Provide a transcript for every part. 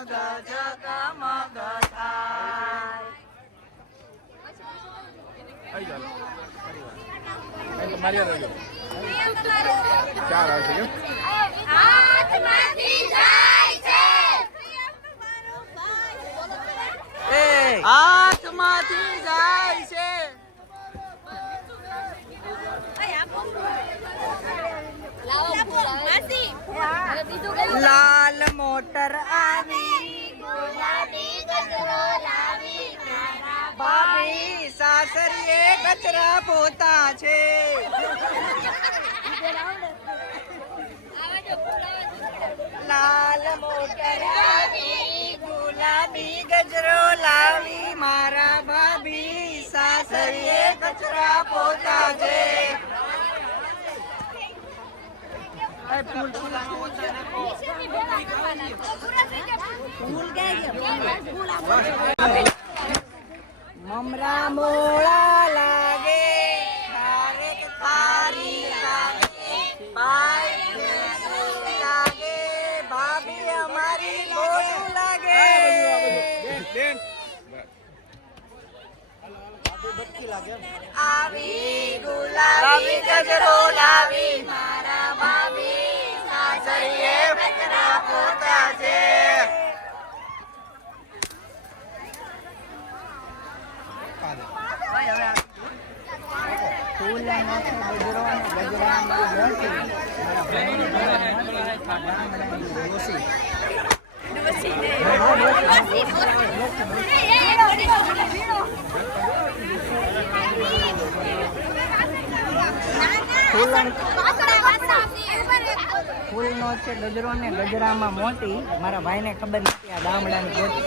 જગમગ જગમગ થાય. હાથમાંથી જાય છે. હાથમાંથી જાય છે. લાલ મોટર આવી, ગુલાબી ગજરો લાવી, ભાભી સાસરીએ કચરા પોતા છે. લાલ મોટર આવી, ગુલાબી ગજરો લાવી, મારા ભાભી સાસરીએ કચરા પોતા છે. મમરા મોળા લાગે, ખારેક ખારી લાગે, ભાઈ લાગે, ભાભી અમારી મોઢું લાગે. આવી ગુલાબી ગજરો લાવી, મારા ભાભી સાસરીએ કચરા પોતા છે. ફૂલ નાખે ગજરો ને ગજરાની મોટી, મારા ફૂલ નો છે ગજરો ને ગજરામાં મોટી, મારા ભાઈ ને ખબર નથી આ ગામડાની ગોટી.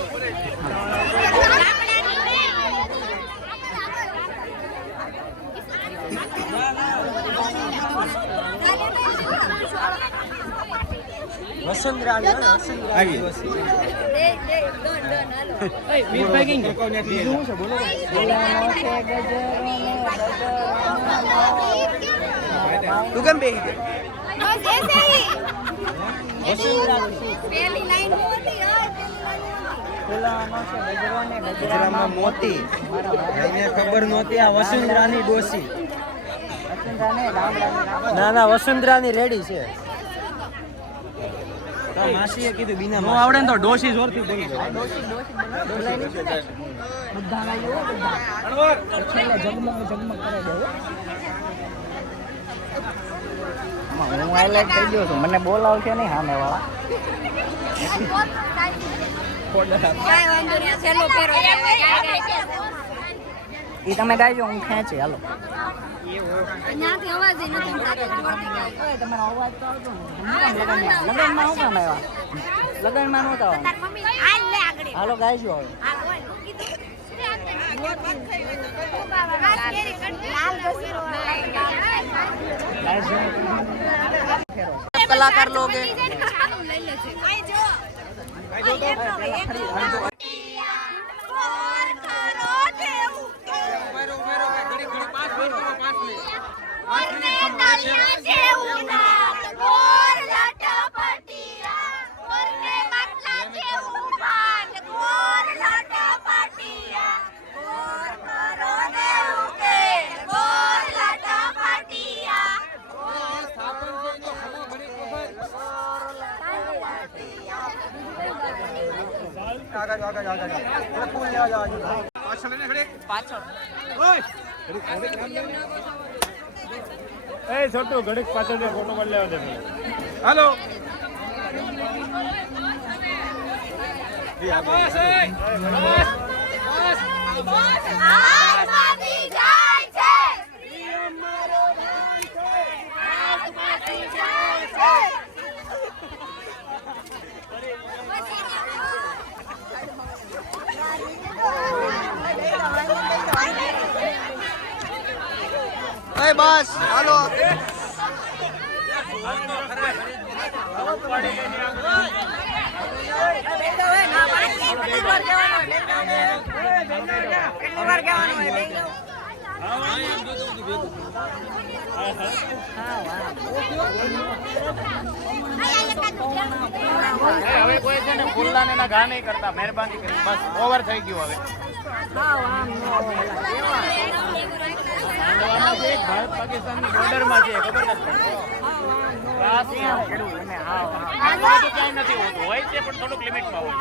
વસુંધરા તું કેમ બેહી ગઈ? મોતી ખબર નહોતી આ વસુંધરાની ડોસી. ના ના વસુંધરાની રેડી છે. માસીએ કીધું બીના નો આવડે ને તો ડોસી જોરથી બોલી દો. બધા જગમગ જગમગ કરે દે. હું હાઈલાઈટ થઈ ગયો છું, મને બોલાવશે નહીં સામે વાળા. એ તમે ગાઈજો, હું ખેંચી. હાલો તમારો અવાજ તો આવતો લગ્નમાં શું કામ આવ્યા? લગ્નમાં નહોતા આવ્યા. હાલો ગાઈજો હવે. કલાકાર લોગ છોટું ઘડીક પાછળ ફોટો પાડી લેવા દે. હાલો બસ હાલો. હવે કોઈ છે ને ખુલ્લા ને ઘા નહીં કરતા, મહેરબાની કરી, બસ ઓવર થઈ ગયું હવે. માંડવામાં છે, ભારત પાકિસ્તાનની બોર્ડરમાં છે, ખબર નથી. આ ક્યાંય નથી હોતું, હોય છે પણ થોડુંક લિમિટમાં હોય.